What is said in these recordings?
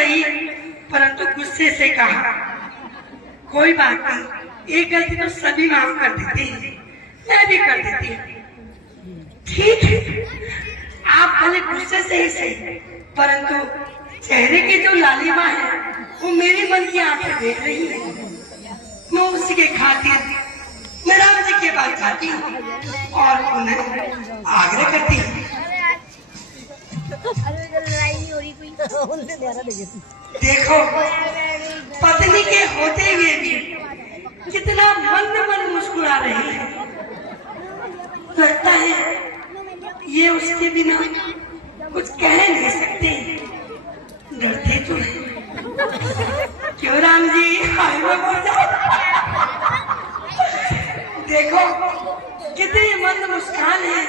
सही, परंतु गुस्से से कहा। कोई बात नहीं, एक गलती तो सभी माफ कर देते हैं, मैं भी कर देती हूँ। ठीक है, आप भले गुस्से से ही सही, परंतु चेहरे की जो लालिमा है वो मेरी मन की आंखें देख रही है। मैं उसी के खातिर मैं राम जी के पास जाती हूँ और उन्हें आग्रह करती हूँ। देखो, पत्नी के होते हुए भी कितना मन मुस्कुरा रही है। लगता है ये उसके बिना कुछ कह नहीं सकते, डरते तो नहीं। क्यों राम जी? देखो कितनी मंद मुस्कान है।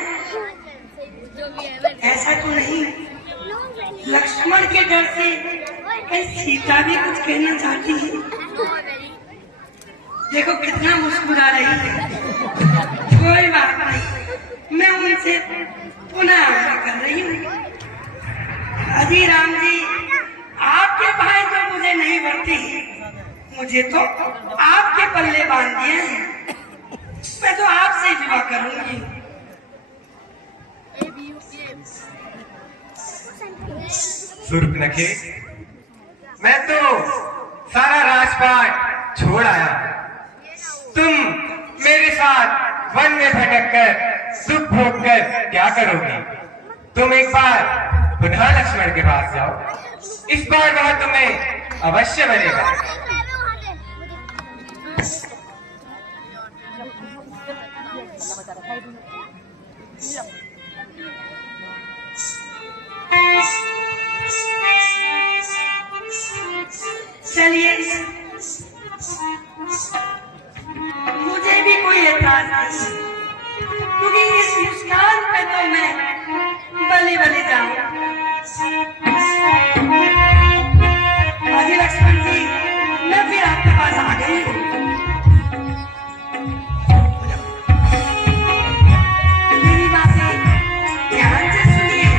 ऐसा तो नहीं लक्ष्मण के डर से कहीं सीता भी कुछ कहना चाहती है? देखो कितना मुस्कुरा रही है। कोई बात नहीं, मैं उनसे पुनः आग्रह कर रही हूँ। अजी राम जी, आपके भाई तो मुझे नहीं भरते, मुझे तो आपके पल्ले बांध दिए हैं। मैं तो आपसे विवाह करूंगी। शूर्पणखे, मैं तो सारा राजपाट छोड़ आया। तुम मेरे साथ वन में भटक कर सुख भोग कर क्या करोगे? तुम एक बार पुनः लक्ष्मण के पास जाओ, इस बार वह तुम्हें अवश्य मिलेगा। चलिए, मुझे भी कोई एतराज नहीं, क्योंकि इस मुस्कान पे तो मैं बलि बलि जाऊं। अजी लक्ष्मण जी, मैं फिर आपके पास आ गई हूँ। मेरी बातें ध्यान से सुनिए।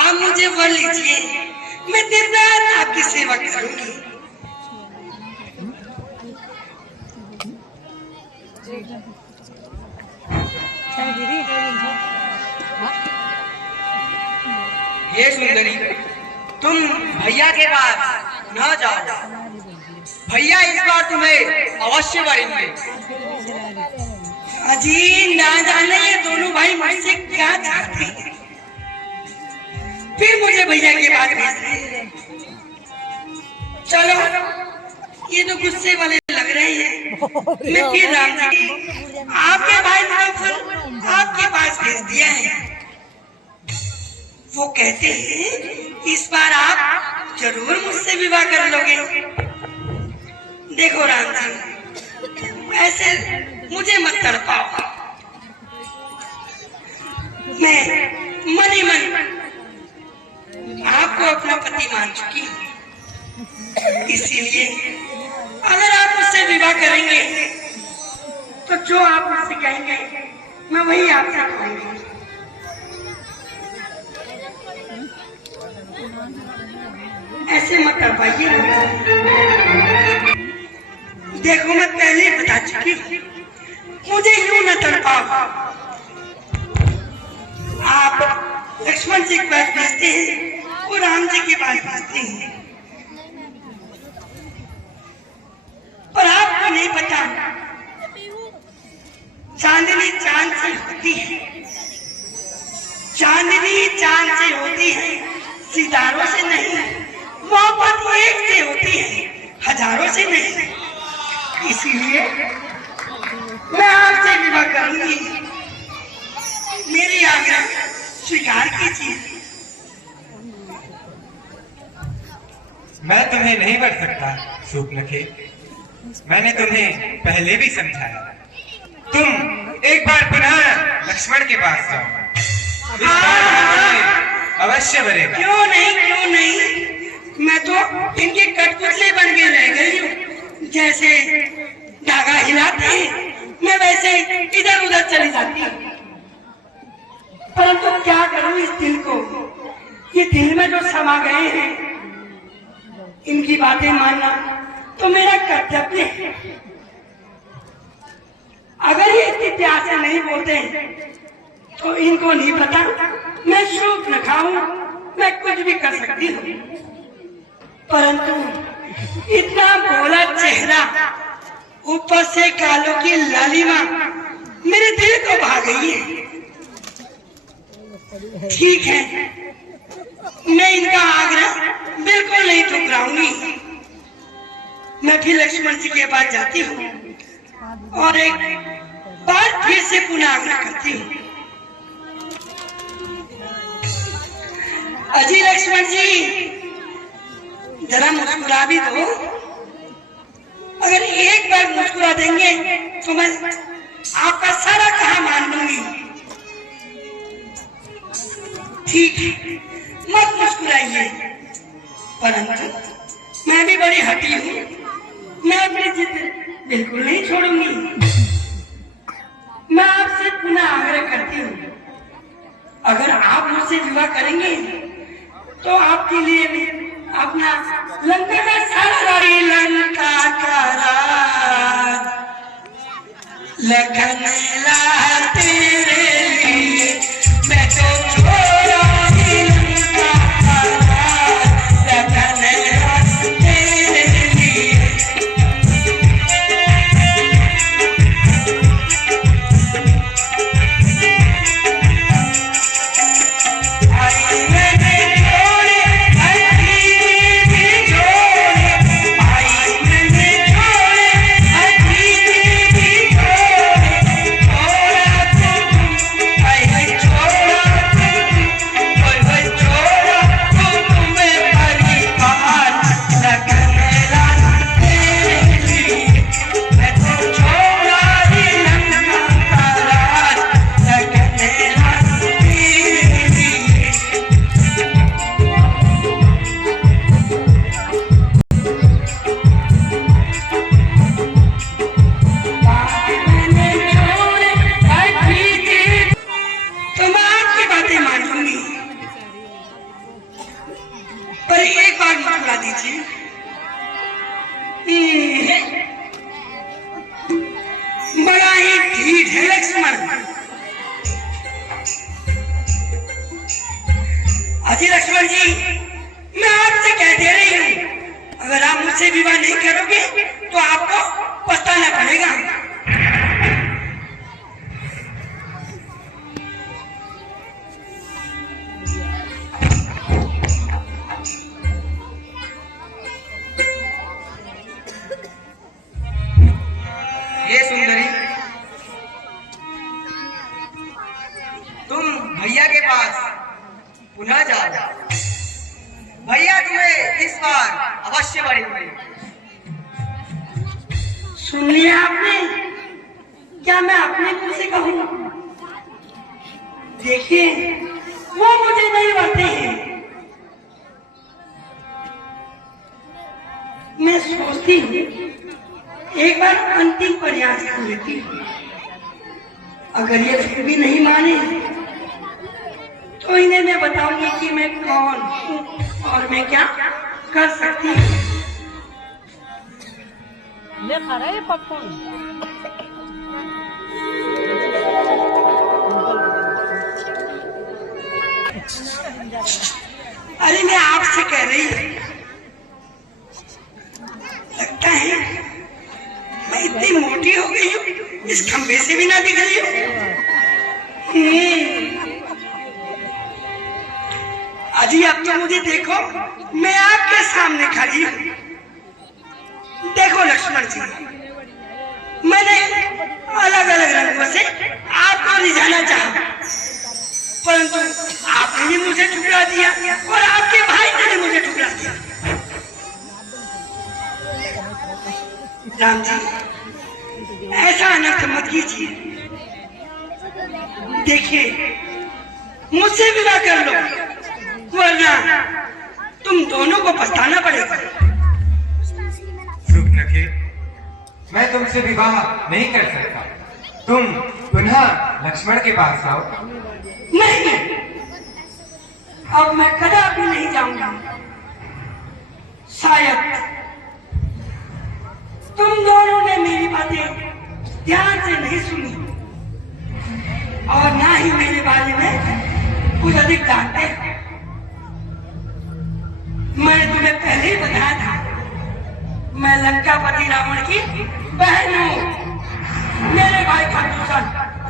आप मुझे वर लीजिए, मैं दिन रात आपकी सेवा करूंगी। ये सुंदरी, तुम भैया के पास न जाओ, भैया इस बार तुम्हें अवश्य वरेंगे। अजी ना जाने ये दोनों भाई मुझसे क्या चाहते हैं, फिर मुझे भैया के पास भेज रहे हैं। चलो, ये तो गुस्से वाले लग रहे हैं। मैं फिर राम जी आपके भाई को आपके पास भेज दिया है। वो कहते हैं इस बार आप जरूर मुझसे विवाह कर लोगे। देखो राम जी, ऐसे मुझे मत तड़पाओ। मैं मन ही मन आपको अपना पति मान चुकी हूँ, इसीलिए अगर आप मुझसे विवाह करेंगे तो जो आप मुझसे कहेंगे मैं वही आपसे कहूंगी। ऐसे मत कर पाइए। देखो मैं पहले ही बता चुकी हूँ, मुझे यूं न तड़पाओ। लक्ष्मण जी के पास भेजते हैं और राम जी के पास भेजते हैं। और आपको नहीं पता, चांदनी चांद से होती है, चांदनी चांद से होती है, सितारों से नहीं। मोहब्बत एक से होती है, हजारों से नहीं। इसीलिए मैं आपसे विवाह करूंगी, मेरी आज्ञा स्वीकार कीजिए। मैं तुम्हें नहीं बढ़ सकता सूर्पनखे, मैंने तुम्हें पहले भी समझाया। तुम एक बार पुनः लक्ष्मण के पास जाओ, इस बार तुम्हें अवश्य बनेगा। क्यों नहीं, क्यों नहीं, मैं तो इनके कठपुतली बन के रह गई हूँ। जैसे धागा हिलाते हैं मैं वैसे इधर उधर चली जाती हूँ। परंतु क्या करूं इस दिल को, ये दिल में जो समा गए हैं, इनकी बातें मानना तो मेरा कर्तव्य है। अगर ये इतनी प्यार से नहीं बोलते तो इनको नहीं पता मैं शूर्पनखा हूं, मैं कुछ भी कर सकती हूँ। परंतु इतना भोला चेहरा, ऊपर से गालों की लालिमा मेरे दिल को भा गई है। ठीक है, मैं इनका आग्रह बिल्कुल नहीं ठुकराऊंगी। मैं फिर लक्ष्मण जी के पास जाती हूँ और एक बार फिर से पुनः आग्रह करती हूँ। अजी लक्ष्मण जी, जरा मुस्कुरा भी दो। अगर एक बार मुस्कुरा देंगे तो मैं आपका सारा कहा मान लूंगी। ठीक है, मत मुस्कुराइए, परंतु मैं भी बड़ी हठी हूँ, मैं अपनी जिद बिल्कुल नहीं छोड़ूंगी। मैं आपसे पुनः आग्रह करती हूँ, अगर आप मुझसे विवाह करेंगे तो आपके लिए मैं अपना लंका का सारा लंका का राज लखन लाल तेरे लिए मैं तो छोड़ा ही लंका का राज लखन लाल तेरे लिए। बड़ा ही ढीठ है लक्ष्मण। अजी लक्ष्मण जी, मैं आपसे कह दे रही हूँ, अगर आप मुझसे विवाह नहीं करोगे तो आपको पछताना पड़ेगा। ये सुंदरी, तुम भैया के पास पुनः जाओ। भैया तुम्हें इस बार अवश्य बढ़ेंगे। सुन लिया आपने? क्या मैं अपने मुंह से कहूँ? देखिए, वो मुझे नहीं बढ़ते हैं। मैं सोचती हूँ एक बार अंतिम प्रयास कर लेती हूँ। अगर ये फिर भी नहीं माने तो इन्हें मैं बताऊंगी कि मैं कौन हूँ और मैं क्या कर सकती हूँ। ले खा रहा है पॉपकॉर्न। इस खंबे से भी ना दिख रही हो। अजी अब तो मुझे देखो, मैं आपके सामने खड़ी हूँ। देखो लक्ष्मण जी, मैंने अलग अलग रंगों से आपको रिझाना चाहा, परंतु आपने भी मुझे ठुकरा दिया और आपके भाई ने भी मुझे ठुकरा दिया। राम जी, ऐसा अनर्थ मत कीजिए। देखिए, मुझसे विवाह कर लो, वरना तुम दोनों को पछताना पड़ेगा। सुप्नखे, मैं तुमसे विवाह नहीं कर सकता। तुम पुनः लक्ष्मण के पास आओ। नहीं, अब मैं कदापि नहीं जाऊंगा। शायद तुम दोनों ने मेरी बातें ध्यान से नहीं सुनी और ना ही मेरे बारे में कुछ अधिक जानते। मैं तुम्हें पहले ही बताया था, मैं लंकापति रावण की बहन हूँ। मेरे भाई खरदूषण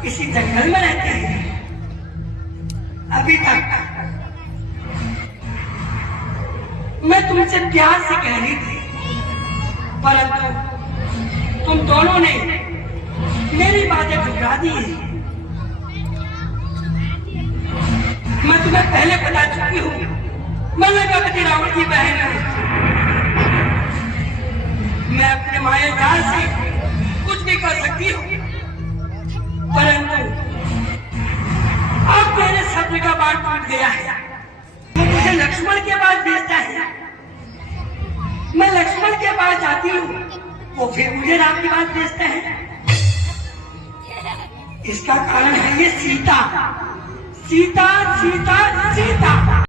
इसी जंगल में रहते हैं। अभी तक मैं तुमसे प्यार से कह रही थी, परंतु तुम दोनों ने मेरी बातें ठुकरा दी हैं। मैं तुम्हें पहले बता चुकी हूँ, मैं लंकापति रावण की बहन हूँ। मैं अपने माया जाल से कुछ भी कर सकती हूँ, परंतु अब मेरे सब्र का बाण टूट गया है। वो मुझे लक्ष्मण के पास भेजता है, मैं लक्ष्मण के पास जाती हूँ, वो फिर मुझे राम के पास भेजता है। इसका कारण है ये सीता, सीता, सीता, सीता।